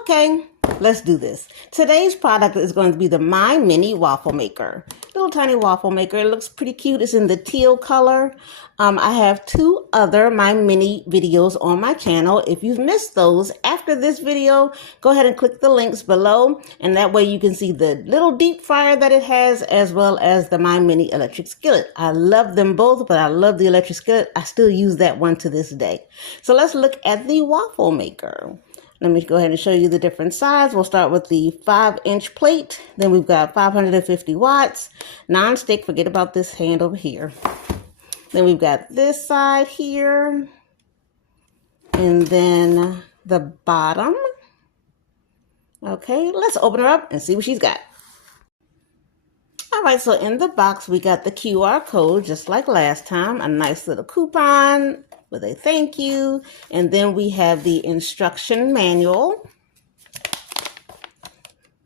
Okay, let's do this. Today's product is going to be the MyMini Waffle Maker. Little tiny waffle maker. It looks pretty cute. It's in the teal color. I have two other MyMini videos on my channel. If you've missed those after this video, go ahead and click the links below. And that way you can see the little deep fryer that it has, as well as the MyMini electric skillet. I love them both, but I love the electric skillet. I still use that one to this day. So let's look at the waffle maker. Let me go ahead and show you the different sides. We'll start with the 5-inch plate. Then we've got 550 watts, non-stick. Forget about this hand over here. Then we've got this side here. And then the bottom. Okay, let's open her up and see what she's got. All right, so in the box, we got the QR code, just like last time. A nice little coupon with a thank you. And then we have the instruction manual.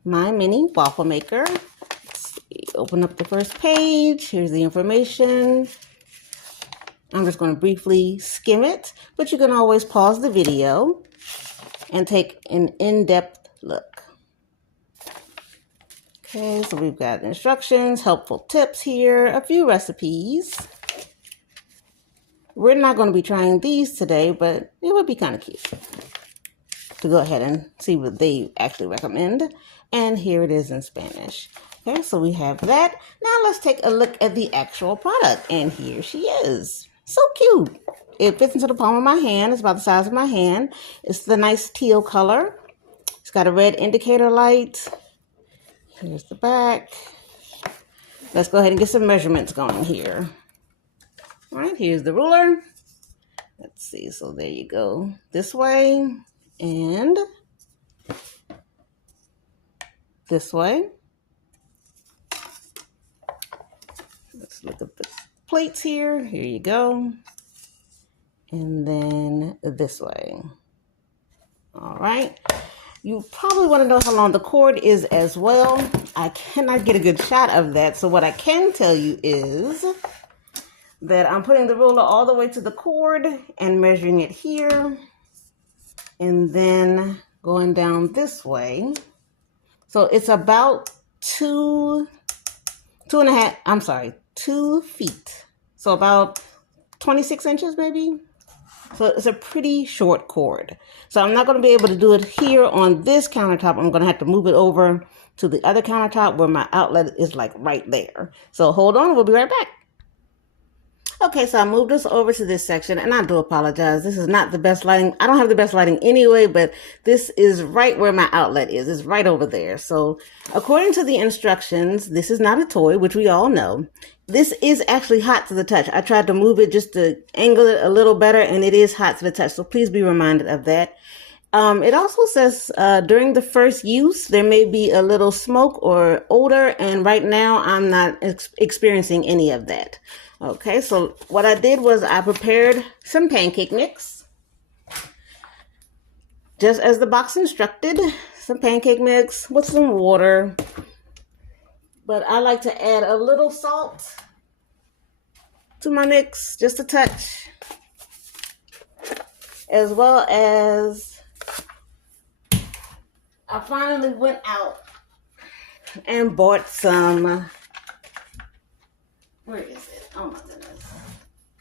MyMini Waffle Maker. Let's see, open up the first page. Here's the information. I'm just going to briefly skim it, but you can always pause the video and take an in-depth look. Okay, so we've got instructions, helpful tips here, a few recipes. We're not going to be trying these today, but it would be kind of cute to go ahead and see what they actually recommend. And here it is in Spanish. Okay, so we have that. Now let's take a look at the actual product. And here she is. So cute. It fits into the palm of my hand. It's about the size of my hand. It's the nice teal color. It's got a red indicator light. Here's the back. Let's go ahead and get some measurements going here. All right, here's the ruler. Let's see, so there you go. This way and this way. Let's look at the plates here. Here you go. And then this way. All right. You probably want to know how long the cord is as well. I cannot get a good shot of that. So what I can tell you is that I'm putting the ruler all the way to the cord and measuring it here. And then going down this way. So it's about 2 feet. So about 26 inches maybe. So it's a pretty short cord. So I'm not going to be able to do it here on this countertop. I'm going to have to move it over to the other countertop where my outlet is like right there. So hold on, we'll be right back. Okay, so I moved us over to this section, and I do apologize. This is not the best lighting. I don't have the best lighting anyway, but this is right where my outlet is. It's right over there. So according to the instructions, this is not a toy, which we all know. This is actually hot to the touch. I tried to move it just to angle it a little better, and it is hot to the touch. So please be reminded of that. It also says during the first use, there may be a little smoke or odor, and right now I'm not experiencing any of that. Okay, so what I did was I prepared some pancake mix, just as the box instructed, some pancake mix with some water. But I like to add a little salt to my mix, just a touch, as well as I finally went out and bought some, where is it? Oh my goodness.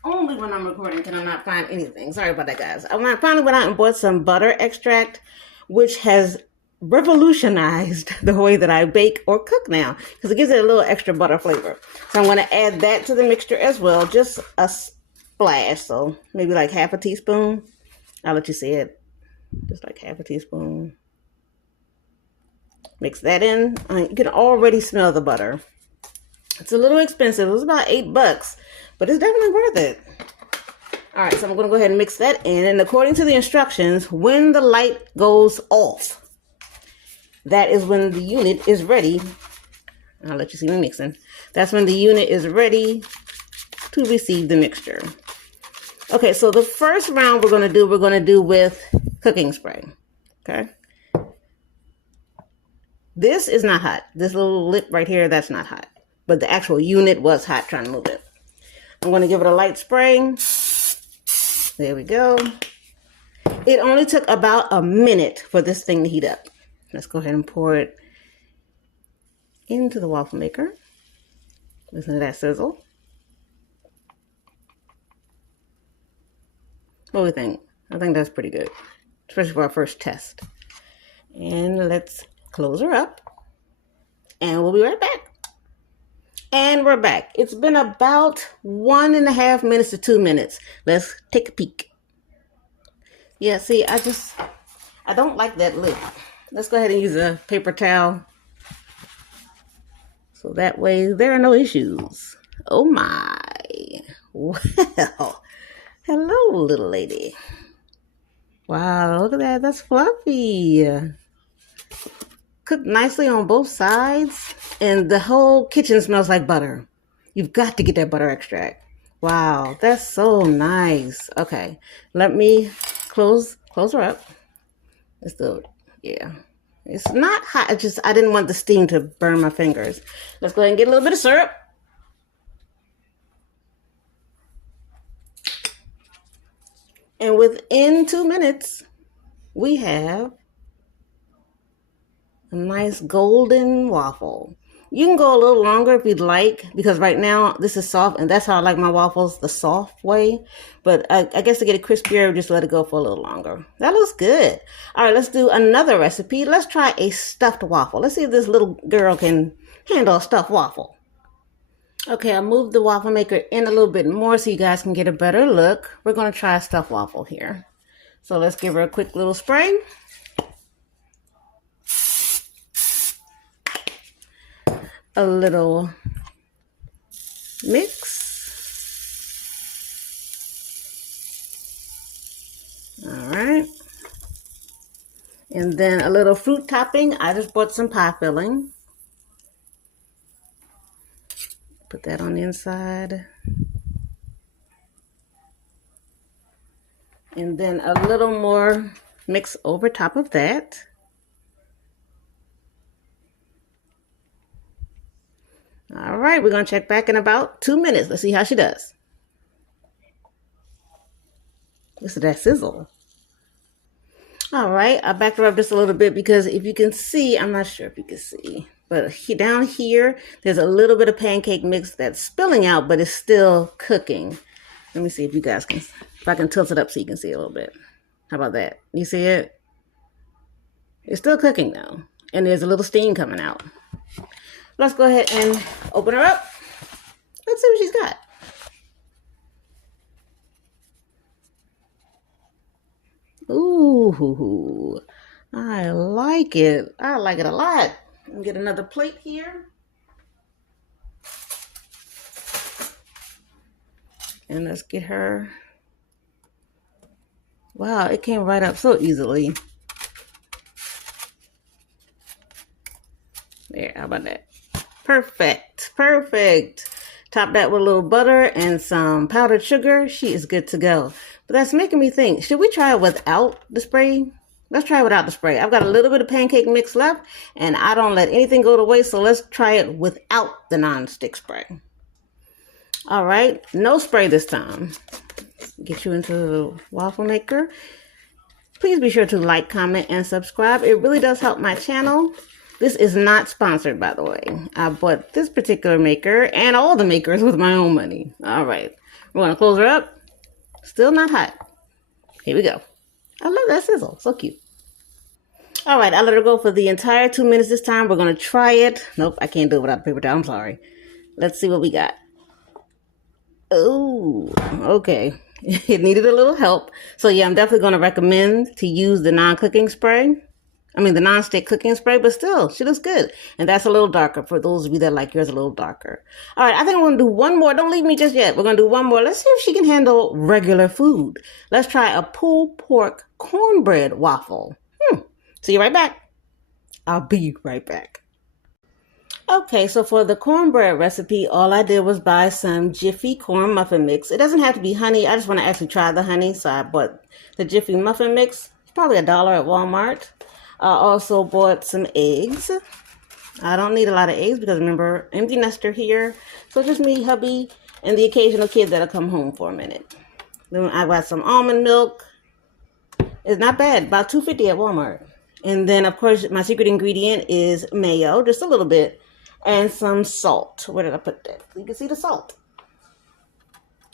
Only when I'm recording can I not find anything. Sorry about that, guys. I finally went out and bought some butter extract, which has revolutionized the way that I bake or cook now, because it gives it a little extra butter flavor. So I'm going to add that to the mixture as well, just a splash. So maybe like half a teaspoon. I'll let you see it. Just like half a teaspoon. Mix that in. You can already smell the butter. It's a little expensive. It was about $8, but it's definitely worth it. All right, so I'm going to go ahead and mix that in. And according to the instructions, when the light goes off, that is when the unit is ready. I'll let you see me mixing. That's when the unit is ready to receive the mixture. Okay, so the first round we're going to do with cooking spray. Okay. This is not hot. This little lip right here, that's not hot. But the actual unit was hot trying to move it. I'm going to give it a light spray. There we go. It only took about a minute for this thing to heat up. Let's go ahead and pour it into the waffle maker. Listen to that sizzle. What do we think? I think that's pretty good, especially for our first test. And let's close her up, and we'll be right back. And we're back. It's been about 1.5 minutes to 2 minutes. Let's take a peek. Yeah, see, I don't like that lid. Let's go ahead and use a paper towel. So that way there are no issues. Oh my. Well, hello, little lady. Wow, look at that. That's fluffy. Cooked nicely on both sides. And the whole kitchen smells like butter. You've got to get that butter extract. Wow, that's so nice. Okay, let me close her up. Let's do it. Yeah. It's not hot. I didn't want the steam to burn my fingers. Let's go ahead and get a little bit of syrup. And within 2 minutes, we have a nice golden waffle. You can go a little longer if you'd like, because right now this is soft, and that's how I like my waffles, the soft way. But I guess to get it crispier, just let it go for a little longer. That looks good. All right, let's do another recipe. Let's try a stuffed waffle. Let's see if this little girl can handle a stuffed waffle. Okay, I moved the waffle maker in a little bit more so you guys can get a better look. We're going to try a stuffed waffle here. So let's give her a quick little spray. A little mix. All right. And then a little fruit topping. I just bought some pie filling. Put that on the inside. And then a little more mix over top of that. All right, we're going to check back in about 2 minutes. Let's see how she does. Listen to that sizzle. All right, I backed her up just a little bit because if you can see, I'm not sure if you can see, but down here, there's a little bit of pancake mix that's spilling out, but it's still cooking. Let me see if you guys can, if I can tilt it up so you can see a little bit. How about that? You see it? It's still cooking though, and there's a little steam coming out. Let's go ahead and open her up. Let's see what she's got. Ooh, I like it. I like it a lot. Let me get another plate here. And let's get her. Wow, it came right up so easily. There, how about that? Perfect, perfect. Top that with a little butter and some powdered sugar. She is good to go. But that's making me think, should we try it without the spray? Let's try it without the spray. I've got a little bit of pancake mix left, and I don't let anything go to waste, so let's try it without the non-stick spray. All right, no spray this time. Get you into the waffle maker. Please be sure to like, comment, and subscribe. It really does help my channel. This is not sponsored, by the way. I bought this particular maker and all the makers with my own money. All right. We're going to close her up. Still not hot. Here we go. I love that sizzle. So cute. All right. I let her go for the entire 2 minutes this time. We're going to try it. Nope. I can't do it without a paper towel. I'm sorry. Let's see what we got. Oh, okay. It needed a little help. So yeah, I'm definitely going to recommend to use the non-cooking spray. I mean, the non-stick cooking spray, but still, she looks good. And that's a little darker for those of you that like yours a little darker. All right, I think I'm going to do one more. Don't leave me just yet. We're going to do one more. Let's see if she can handle regular food. Let's try a pulled pork cornbread waffle. See you right back. I'll be right back. Okay, so for the cornbread recipe, all I did was buy some Jiffy corn muffin mix. It doesn't have to be honey. I just want to actually try the honey, so I bought the Jiffy muffin mix. It's probably $1 at Walmart. I also bought some eggs. I don't need a lot of eggs because remember, empty nester here. So just me, hubby, and the occasional kid that'll come home for a minute. Then I got some almond milk. It's not bad. About $2.50 at Walmart. And then, of course, my secret ingredient is mayo, just a little bit, and some salt. Where did I put that? You can see the salt.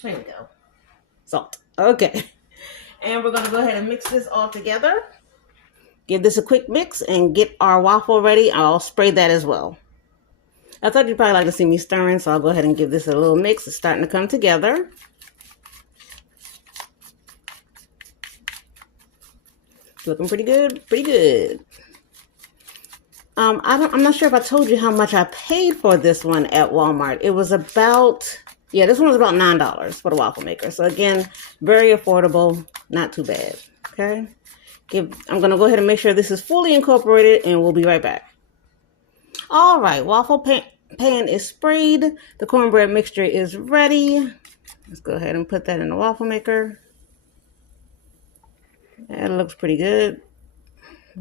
There we go. Salt. Okay. And we're going to go ahead and mix this all together. Give this a quick mix and get our waffle ready. I'll spray that as well. I thought you'd probably like to see me stirring, so I'll go ahead and give this a little mix. It's starting to come together. Looking pretty good, pretty good. I'm not sure if I told you how much I paid for this one at Walmart. It was about, yeah, this one was about $9 for the waffle maker. So again, very affordable, not too bad. Okay, I'm gonna go ahead and make sure this is fully incorporated, and we'll be right back. All right, waffle pan is sprayed. The cornbread mixture is ready. Let's go ahead and put that in the waffle maker. That looks pretty good.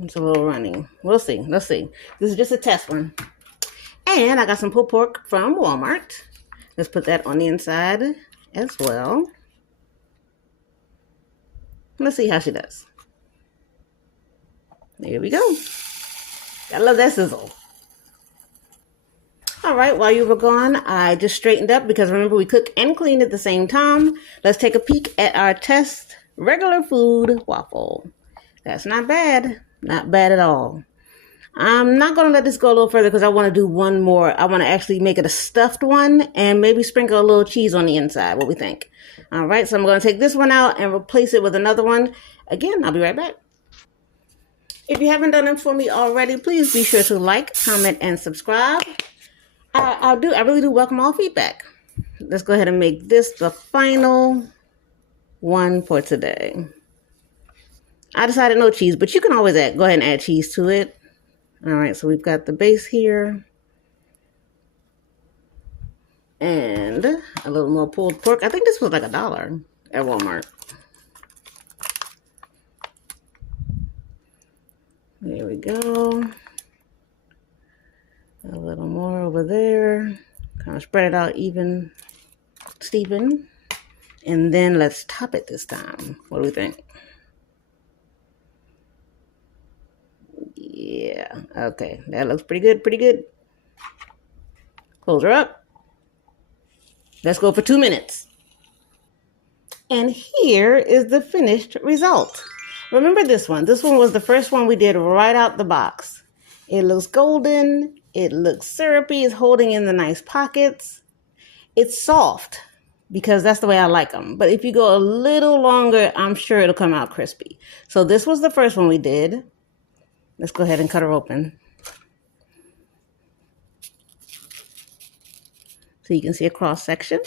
It's a little runny. We'll see. Let's see. This is just a test one. And I got some pulled pork from Walmart. Let's put that on the inside as well. Let's see how she does. There we go. I love that sizzle. All right, while you were gone, I just straightened up because remember we cook and clean at the same time. Let's take a peek at our test regular food waffle. That's not bad. Not bad at all. I'm not going to let this go a little further because I want to do one more. I want to actually make it a stuffed one and maybe sprinkle a little cheese on the inside. What we think? All right, so I'm going to take this one out and replace it with another one. Again, I'll be right back. If you haven't done it for me already, please be sure to like, comment, and subscribe. I really do welcome all feedback. Let's go ahead and make this the final one for today. I decided no cheese, but you can always go ahead and add cheese to it. All right, so we've got the base here. And a little more pulled pork. I think this was like $1 at Walmart. There we go. A little more over there. Kind of spread it out even, Steven. And then let's top it this time. What do we think? Yeah, okay. That looks pretty good, pretty good. Close her up. Let's go for 2 minutes. And here is the finished result. Remember this one. This one was the first one we did right out the box. It looks golden. It looks syrupy. It's holding in the nice pockets. It's soft because that's the way I like them. But if you go a little longer, I'm sure it'll come out crispy. So this was the first one we did. Let's go ahead and cut her open. So you can see a cross section.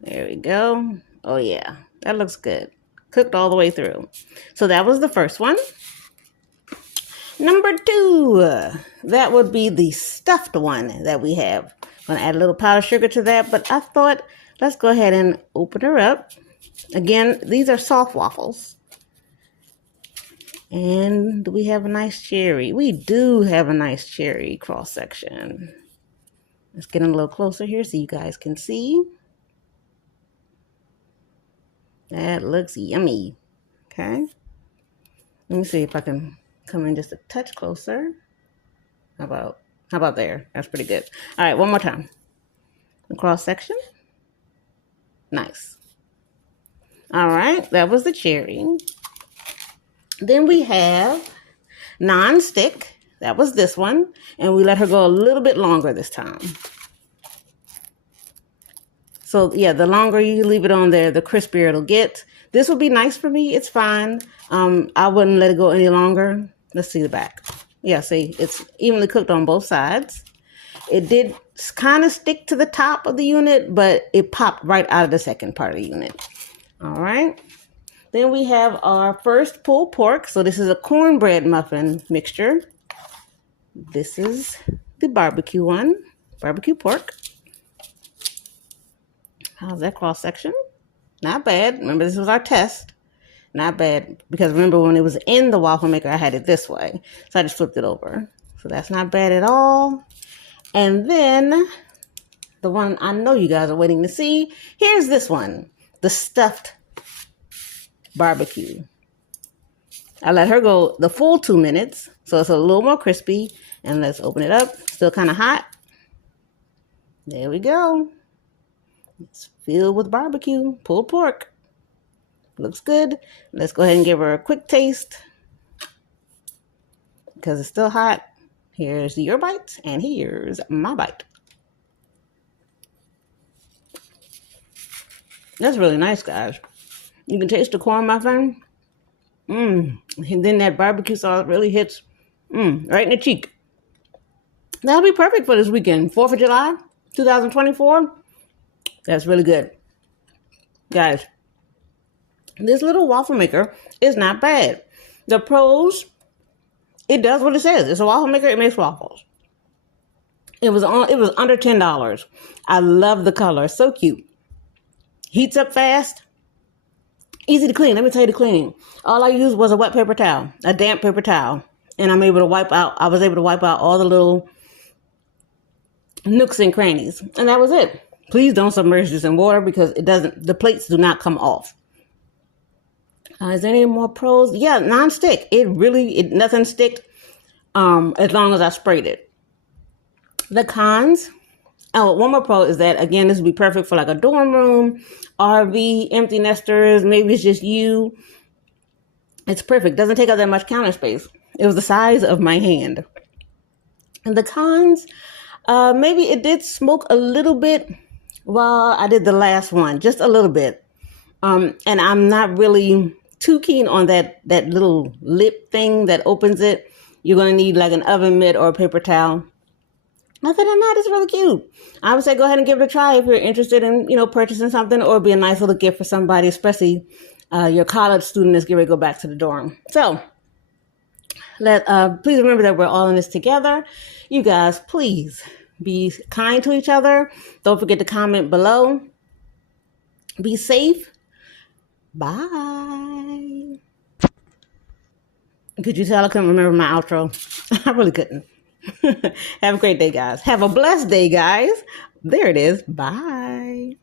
There we go. Oh yeah, that looks good. Cooked all the way through. So that was the first one. Number 2, that would be the stuffed one that we have. I'm going to add a little powdered sugar to that, but I thought let's go ahead and open her up. Again, these are soft waffles. And do we have a nice cherry? We do have a nice cherry cross section. Let's get in a little closer here so you guys can see. That looks yummy. Okay. Let me see if I can come in just a touch closer. How about there? That's pretty good. All right, one more time. The cross section. Nice. All right, that was the cherry. Then we have non-stick. That was this one. And we let her go a little bit longer this time. So yeah, the longer you leave it on there, the crispier it'll get. This will be nice for me. It's fine. I wouldn't let it go any longer. Let's see the back. Yeah, see, it's evenly cooked on both sides. It did kind of stick to the top of the unit, but it popped right out of the second part of the unit. All right. Then we have our first pulled pork. So this is a cornbread muffin mixture. This is the barbecue one, barbecue pork. How's that cross section? Not bad. Remember, this was our test. Not bad, because remember when it was in the waffle maker, I had it this way. So I just flipped it over. So that's not bad at all. And then the one I know you guys are waiting to see, here's this one, the stuffed barbecue. I let her go the full 2 minutes, so it's a little more crispy. And let's open it up. Still kind of hot. There we go. It's filled with barbecue, pulled pork. Looks good. Let's go ahead and give her a quick taste because it's still hot. Here's your bite, and here's my bite. That's really nice, guys. You can taste the corn muffin. And then that barbecue sauce really hits right in the cheek. That'll be perfect for this weekend. 4th of July, 2024. That's really good. Guys, this little waffle maker is not bad. The pros, it does what it says. It's a waffle maker. It makes waffles. It was under $10. I love the color. So cute. Heats up fast. Easy to clean. Let me tell you the cleaning. All I used was a wet paper towel, a damp paper towel. And I was able to wipe out all the little nooks and crannies. And that was it. Please don't submerge this in water because the plates do not come off. Is there any more pros? Yeah, non-stick. Nothing sticked as long as I sprayed it. The cons. Oh, one more pro is that, again, this would be perfect for like a dorm room, RV, empty nesters. Maybe it's just you. It's perfect. Doesn't take up that much counter space. It was the size of my hand. And the cons, maybe it did smoke a little bit while I did the last one, just a little bit. And I'm not really too keen on that little lip thing that opens it. You're going to need like an oven mitt or a paper towel. Other than that, it's really cute. I would say go ahead and give it a try if you're interested in, purchasing something, or be a nice little gift for somebody, especially your college student is getting ready to go back to the dorm. So please remember that we're all in this together. You guys, please be kind to each other. Don't forget to comment below. Be safe. Bye. Could you tell I couldn't remember my outro? I really couldn't. Have a great day, guys. Have a blessed day, guys. There it is. Bye.